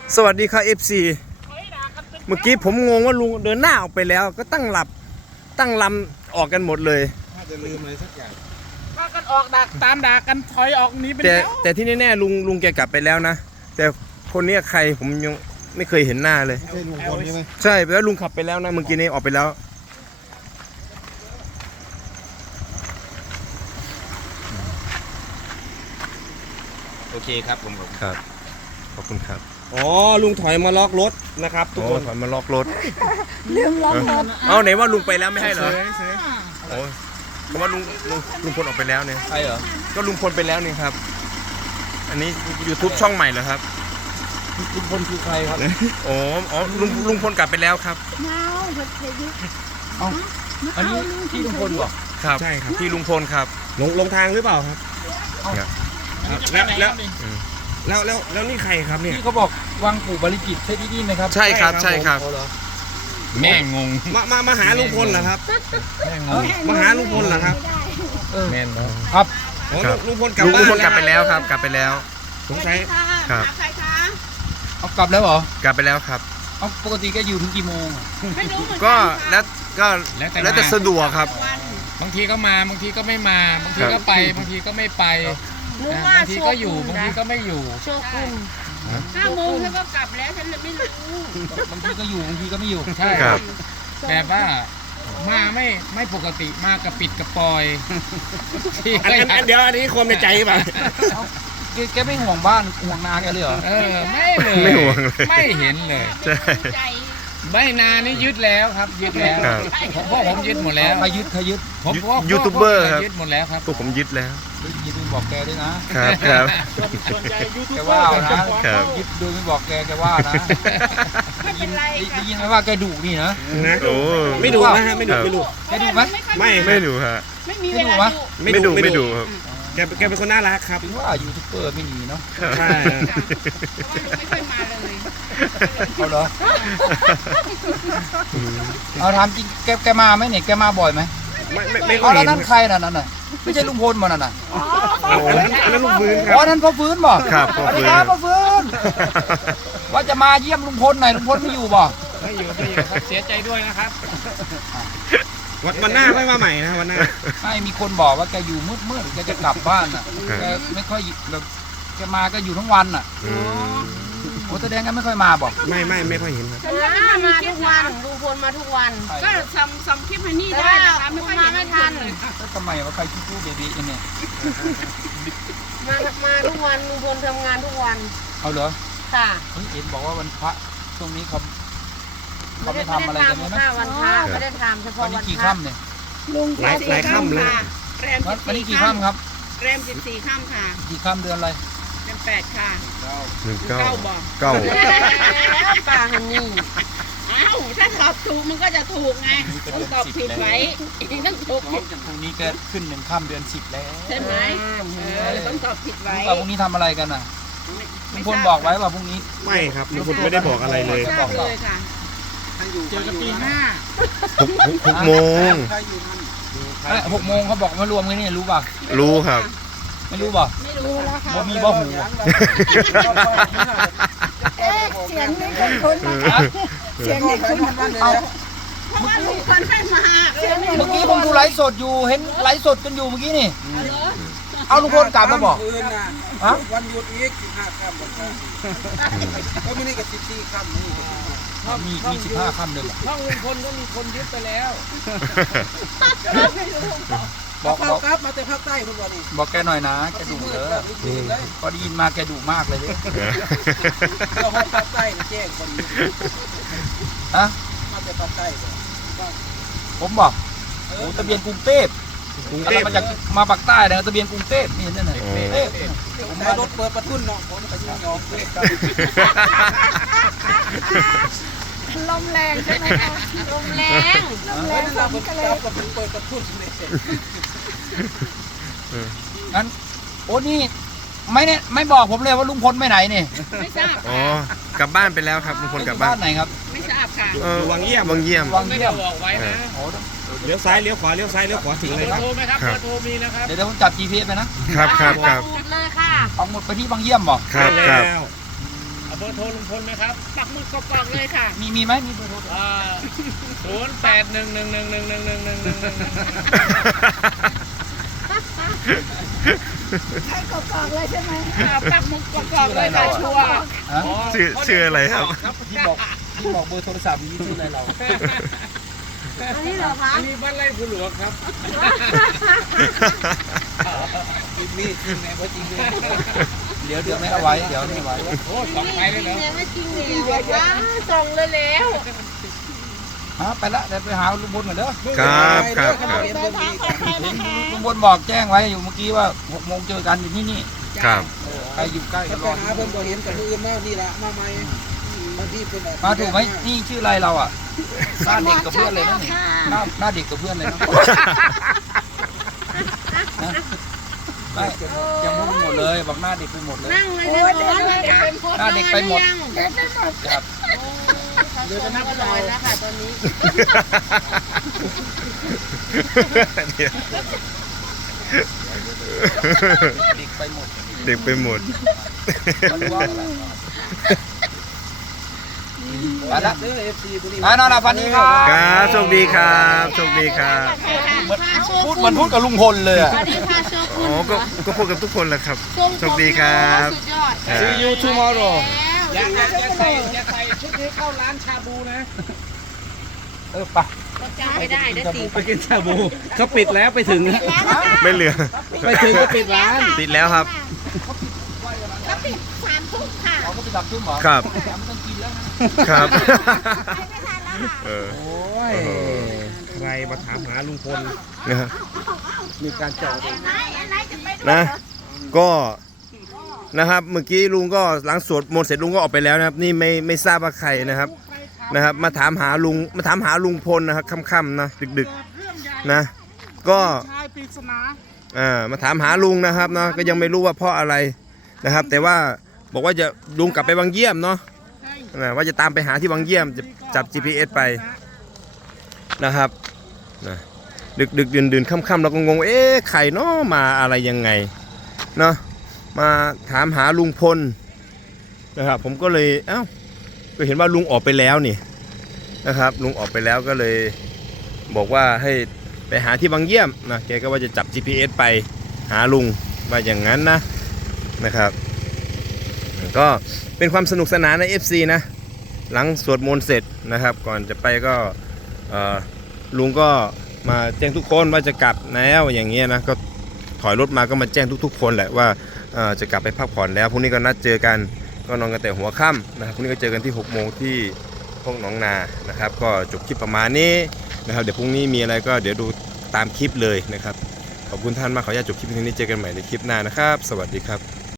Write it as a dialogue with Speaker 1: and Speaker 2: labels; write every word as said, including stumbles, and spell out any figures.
Speaker 1: สวัสดีครับ เอฟ ซี เมื่อกี้ผมงงว่าลุงเดินหน้าออกไปแล้วก็ตั้งหลับตั้งลำออกกันหมดเลย
Speaker 2: น่าจะลืมอะไรสักอย่าง
Speaker 3: พากันออกดักตามด่ากันถอยออกนี้ไป
Speaker 1: แต่
Speaker 3: แล้ว
Speaker 1: แต่ที่แน่ๆลุงลุงแกกลับไปแล้วนะแต่คนนี้ใครผมยังไม่เคยเห็นหน้าเลย
Speaker 2: ไม่ใช่ลุงพลใช่ไหม
Speaker 1: ใช่แปลว่าลุงขับไปแล้วนะเมื่อกี้นี้ออกไปแล้ว
Speaker 2: โอเคครับผม
Speaker 1: ครับขอบคุณครับ
Speaker 2: อ๋อลุงถอยมาล็อกรถนะครับทุกคน
Speaker 1: ถอยมาล็อกรถ
Speaker 4: ลืมล็อกรถ
Speaker 1: เอาไหนว่าลุงไปแล้วไม่ให้เหรอโอ้เพราะว่าลุงลุงลุงพลออกไปแล้วเนี่ย
Speaker 2: ใช่เหรอ
Speaker 1: ก็ลุงพลไปแล้วนี่ครับอันนี้ YouTube ช่องใหม่เหรอครับ
Speaker 2: ลุงพลคือใครครับ
Speaker 1: อ๋ออ๋อลุงลุงพลกลับไปแล้วครับ
Speaker 4: เมาเผ็ดเผ็ดยุ
Speaker 2: เอ้าอันนี้ที่ลุงพลเหรอ
Speaker 1: ครับใช่ครับที่ลุงพลครับ
Speaker 2: ลงลงทางหรือเปล่าครับแล้วแล้วแล้วแล้วแล้วนี่ใครครับเนี่ย
Speaker 3: ที่เขาบอกวังปู่บริจิตรใช่ที่นี่ไหมครับ
Speaker 1: ใช่ครับใช่ครับ
Speaker 3: แม่งง
Speaker 2: มามามาหาลุงพลเหรอครับ
Speaker 3: แม่งง
Speaker 2: มาหาลุงพลเหรอครับ
Speaker 3: แม่นครับ
Speaker 2: อ๋อลุงพลกลับบ้าน
Speaker 1: ลุงพลกลับไปแล้วครับกลับไปแล้ว
Speaker 2: สงสัย
Speaker 1: ครับ
Speaker 3: เอากลับแล้วเหรอก
Speaker 1: ลับไปแล้วครับ
Speaker 3: เอาปกติก็อยู่ถึงกี่โมง
Speaker 1: ก็แล้วก็แล้วแต่สะดวกครับ
Speaker 3: บางทีก็มาบางทีก็ไม่มาบางทีก็ไปบางทีก็ไม่ไปบางทีก็อยู่บางทีก็ไม่อยู่
Speaker 4: โชคุณ
Speaker 5: ห้าโมงฉันก็กลับแล้วฉันเลยไม่รู้
Speaker 3: บางทีก็อยู่บางทีก็ไม่อยู่ใช่ครับแบบว่ามาไม่ไม่ปกติมากกระปิดกระปอย
Speaker 2: อันอันเดี๋ยวอันนี้ความในใจป่ะ
Speaker 3: แกไม่ห่วงบ้านห่วงนาแกเลยเหรอเออไม่เลย
Speaker 1: ไม่ห่วงเลย
Speaker 3: ไม่เห็นเลย
Speaker 1: ใช่
Speaker 3: ใบนานี่ยึดแล้วครับยึดแล้วผมพ่อผมยึดหมดแล้ว
Speaker 2: ใครยึดใครยึด
Speaker 3: ผม
Speaker 1: ยูทูบเบอร์ครับ
Speaker 3: ยึดหมดแล้วครับ
Speaker 1: พวกผมยึดแล้ว
Speaker 3: ยึดไม่บอกแกด้วย
Speaker 1: นะครับครับ
Speaker 3: ส่วนใหญ่ยูทูบเบอร์นะยึดโดยไม่บอกแกแกว่านะ
Speaker 5: ไม่เป็นไร
Speaker 3: ได้ยินไหมว่าแกดุนี่นะ
Speaker 1: โอ้
Speaker 2: ไม่ดุนะฮะไม่ดุไม่ดุ
Speaker 3: แกดุไหม
Speaker 2: ไม่
Speaker 1: ไม่ดุฮะ
Speaker 5: ไม่มีเวลา
Speaker 1: ไม่ดุไม่ดุครับ
Speaker 2: แกแกเป็นคนน่ารักครับ
Speaker 3: ว่ายูทูบเบอร์ไม่มีเนาะ
Speaker 2: ใช่
Speaker 5: ไม่ค่อยมาเลย
Speaker 3: เอาเหรอเอาถามจริงแกแกมาไหมเนี่ยแกมาบ่อยไหม
Speaker 2: ไม่ไม่ไม่
Speaker 3: เอาแล้วนั่นใครน่ะนั่นน่ะไม่ใช่ลุงพลมันน่ะ
Speaker 2: อ๋อนั่นลุงฟื้นครั
Speaker 3: บอ๋อนั่นพ่อฟื้นบ่
Speaker 1: ครับ
Speaker 3: สวัสดีครับพ่อฟื้นว่าจะมาเยี่ยมลุงพลหน่อยลุงพลไม่อยู่บ่
Speaker 2: ไม่อยู่ไม่อยู่ครับเสียใจด้วยนะครับวันวันหน้าค่อยมาใหม่นะวันหน้า
Speaker 3: ไม่มีคนบอกว่าแกอยู่มืดมืดแกจะกลับบ้านอ่ะแกไม่ค่อยแบบแกมาก็อยู่ทั้งวันอ่ะโอ้แสดงกันไม่ค่อยมาบอก
Speaker 2: ไม่ไม่ไม่ค่อยเห็นครับ
Speaker 5: มาทุกวันลุงพลมาทุกวันก็ทำทำคลิปให้นี่ได้นะคะไม่ค่อยมาไม่ทัน
Speaker 3: แล้วทำไมว่าใครคิดพูดเบบี้เนี่ย
Speaker 5: มามาทุกวันลุงพลทำงานทุกวัน
Speaker 3: เอาเหรอ
Speaker 5: ค่ะ
Speaker 3: เห็นบอกว่าวันพระช่วงนี้เขาเขาไม่ทำอะไรกันนะ
Speaker 5: วันพระไม่ได้ทำเฉพาะวันพระ
Speaker 3: วันนี้กี่ค่ำเนี่ย
Speaker 2: ลุงหลายหลายค่ำเลย
Speaker 3: วันนี้กี่ค่ำครับ
Speaker 5: แรมสิบสี่ค่ำค่ะ
Speaker 3: กี่ค่ำเดือนอะไร
Speaker 5: เดือนแปดค่ะ
Speaker 1: หนึ่งเก้า
Speaker 5: เก้า
Speaker 1: แล้ว
Speaker 5: ป่าฮันนี่อ้าวถ้าตอบถูกมันก็จะถูกไงต้องตอบผิดไว้ต้องถูกผิด
Speaker 3: พรุ่งนี้ก็ขึ้นหนึ่งค่ำเดือนสิบแล้ว
Speaker 5: ใช่ไหมเออต้องตอบผิดไว้
Speaker 3: พรุ่งนี้ทำอะไรกันอ่ะลุงพลบอกไว้ว่าพรุ่งนี้
Speaker 2: ไม่ครับลุงพลไม่ได้บอกอะไรเลย
Speaker 5: บอกเลยค่ะ
Speaker 3: เจอกันปีหน้า
Speaker 1: หกโมง
Speaker 3: หกโมงเขาบอกมารวมกันนี่รู้ป่ะ
Speaker 1: รู้ครับ
Speaker 3: ไม่รู้ป่ะ
Speaker 5: ไม่รู้แล้วค่ะ
Speaker 3: บ่มีบ่หู
Speaker 4: เสียงนี่คุ้นคุ้นเสียงนี่คุ้นเอา
Speaker 5: เพราะว่าลุงพลไม่มา
Speaker 3: เมื่อกี้ผมดูไลฟ์สดอยู่เห็นไลฟ์สดกันอยู่เมื่อกี้นี่เอาลุงพลกลับมาบอกฮะ
Speaker 6: วันหยุดอีกสิบห้าค่ำก็ไม่ได้กับสิบสี่ค่ำนี่
Speaker 3: มีมีสิบห้าค่ำเลย
Speaker 6: ห้องลุงพลก็มีคนยึดไปแล้ว
Speaker 3: บอก
Speaker 6: บอกครับมาแต่ภาคใต้คุณบอกนี่
Speaker 3: บอกแกหน่อยนะแกดุเลยพอได้ยินมาแกดุมากเลยดิ
Speaker 6: เราห้องภาคใต้แจ้งคน
Speaker 3: ฮะ
Speaker 6: มาแต่ภาคใต้
Speaker 3: ผมบอกโอ้ทะเบียนกรุงเทพกรุงเทพมาจากมาปากใต้นะทะเบียนกรุงเทพนี่นั่นน่ะ
Speaker 6: ผมมารถเปิดประทุนเนาะผมก็ยิ่งยอมเลย
Speaker 4: ลมแรงใช่ไหมคะ
Speaker 5: ลมแรง
Speaker 6: ลมแรงเราเป็นเราเป็นเปิดประทุนเลย
Speaker 3: งั้นโอ้นี่ไม่เนี่ยไม่บอกผมเลยว่าลุงพลไปไหนนี่
Speaker 5: ไม่ทราบ
Speaker 1: อ๋อกลับบ้านไปแล้วครับลุงพลกลับบ้าน
Speaker 3: ไหนครับ
Speaker 5: ไม่ทราบค่ะ
Speaker 2: วังเยี่ยม
Speaker 1: วังเยี่ยม
Speaker 3: วังเยี่ยม
Speaker 6: บอกไว้นะเลี้ยวซ้ายเลี้ยวขวาเลี้ยวซ้ายเลี้ยวขวาถึงเลยครับโทรไหมครับโทรมีนะครับ
Speaker 3: เดี๋ยวผมจับ จี พี เอส ไปนะครับ
Speaker 1: ครับครับ
Speaker 5: เลยค่ะ
Speaker 3: เอาหมดไปที่วังเยี่ยมบอก
Speaker 1: ครับครับ
Speaker 3: เ
Speaker 2: เบอร์โทรลุงพลไหมครับ
Speaker 5: ปักหมุดกรอบๆเลยค่ะ
Speaker 3: มีมีไหมมีเบอร์โทร
Speaker 2: ศูนย์แปดหนึ่งหนึ่งหนึ่งหนึ่งหนึ่งหนึ่งหนึ่งหนึ่งหนึ่ง
Speaker 4: ให้กอกๆเลยใช่ไหม
Speaker 5: ปักหมุดกรอบๆเลยค่ะชัวร์
Speaker 3: ฮะ
Speaker 1: ชื่อชื่ออะไรครับ
Speaker 6: ที่บอกที่บอกเบอร์โทรศัพท์นี่ชื่ออะไรเรา
Speaker 5: อันนี้เหรอคะ
Speaker 2: อันนี้บ้านไร่ผู้หลวงครับ
Speaker 6: คลิปนี้จริงไหมว่าจริงเลย
Speaker 3: เดี๋ยวเดี๋ยวไม่เอาไว้เดี๋ยวไม่เอาไว้
Speaker 2: โอ้สองไปเลยเหรอ
Speaker 5: ไม่จริงเลยบอกว่าส่งเลยแล้ว
Speaker 3: ฮะไปละเดี๋ยวไปหาลุงพลก่อนเด้อ
Speaker 1: ครับครับครับ
Speaker 4: เดินทางปลอดภัยนะคะ
Speaker 3: ลุงพลบอกแจ้งไว้อยู่เมื่อกี้ว่าหกโมงเจอกันอยู่ที่นี่
Speaker 1: ครับ
Speaker 3: ใครอยู่ใกล้ก็
Speaker 6: ถ้าร ไป
Speaker 3: อ
Speaker 6: หาเพิ่นบ่เห็นกับมืออื่นมานี่ละมาใหม่บางทีเป็นแบบ
Speaker 3: มาถูกไหมนี่ชื่ออะไรเราอ่ะหน้าเด็กกับเพื่อนเลยนะนี่หน้าหน้าเด็กกับเพื่อนเลยนะไม่จะมุ่งหมดเลยบอกหน้าเด็กไปหมดเลย
Speaker 5: นั่งเลยนะหน้าเด็กไปหมด
Speaker 4: เดินไม่หมด
Speaker 3: ครับ
Speaker 5: เดี๋ยวจะนับลอยแล้วค่ะตอนนี้
Speaker 1: เดี๋ยว
Speaker 3: เด็กไปหมด
Speaker 1: เด็กไปหมด
Speaker 3: มันว่าอะไรไปละ
Speaker 6: เด้อ เอฟ ซี ตัวนี้
Speaker 3: ไปนอนหลับฝันดีครับ
Speaker 1: ครับโชคดีครับโชคดีครับ
Speaker 3: พูดเหมือนพูดกับลุงพลเลยอ่ะ
Speaker 5: สวัสดีค่ะโช
Speaker 1: อ๋
Speaker 5: คุ
Speaker 1: อ
Speaker 5: ณ
Speaker 1: ก็ก็พูดกับทุกคนแหละครับโชคดีครับ
Speaker 5: สุดยอด
Speaker 1: ครับ
Speaker 2: See you tomorrow
Speaker 5: แล้ว
Speaker 2: อย่าอย่าใส่อย่าใส่ชุดนี้เข้าร้านชาบูนะ
Speaker 3: เออไป
Speaker 5: ก็จ้าไม่ได้นะสิ
Speaker 6: ไปกินชาบูเขาปิดแล้วไปถึง
Speaker 1: ไม่เหลือ
Speaker 6: ไปถึงก็ปิดร้าน
Speaker 1: ปิดแล้วครับ
Speaker 4: ก็ปิดสามทุ่มค่ะ
Speaker 3: เขาก็ไปตับทุ่มเหรอ
Speaker 1: ครับ
Speaker 3: ไม่ต้องกินแล้วนะครับ
Speaker 4: ไปไม่ทันแล้วค่ะ
Speaker 1: เออ
Speaker 6: โอ้ย ใครมาถามหาลุงพล
Speaker 1: นะครับ
Speaker 6: มีการจอด
Speaker 4: ไหนไหนจะไปดู
Speaker 1: นะ ก็นะครับเมื่อกี้ลุงก็หลังสวดมนต์เสร็จลุงก็ออกไปแล้วนะครับ นี่ไม่ไม่ทราบว่าใครนะครับนะครับ มาถามหาลุงมาถามหาลุงพลนะครับค่ำๆนะดึกๆนะก็อ่ามาถามหาลุงนะครับเนาะก็ยังไม่รู้ว่าเพราะอะไรนะครับ แต่ว่าบอกว่าจะลุงกลับไปวังเยี่ยมเนาะนะว่าจะตามไปหาที่วังเยี่ยมจะจับ จี พี เอส ไปนะครับนะดึกดึกดื่นดื่นค่ำๆเราก็งงเอ๊ะใครเนาะมาอะไรยังไงเนาะมาถามหาลุงพลนะครับผมก็เลยเอ้าก็เห็นว่าลุงออกไปแล้วนี่นะครับลุงออกไปแล้วก็เลยบอกว่าให้ไปหาที่บางเยี่ยมนะแกก็ว่าจะจับ จี พี เอส ไปหาลุงว่าอย่างนั้นนะนะครับก็เป็นความสนุกสนานใน เอฟ ซี นะหลังสวดมนต์เสร็จนะครับก่อนจะไปก็เอ่อลุงก็มาแจ้งทุกคนว่าจะกลับแล้วอย่างเงี้ยนะก็ถอยรถมาก็มาแจ้งทุกๆคนแหละว่าเอ่อจะกลับไปพักผ่อนแล้วพรุ่งนี้ก็นัดเจอกันก็นอนกันแต่หัวค่ำนะครับพรุ่งนี้ก็เจอกันที่หกโมงที่พวกหนองนานะครับก็จบคลิปประมาณนี้นะครับเดี๋ยวพรุ่งนี้มีอะไรก็เดี๋ยวดูตามคลิปเลยนะครับขอบคุณท่านมากขออนุญาตจบคลิปที่นี้เจอกันใหม่ในคลิปหน้านะครับสวัสดีครับ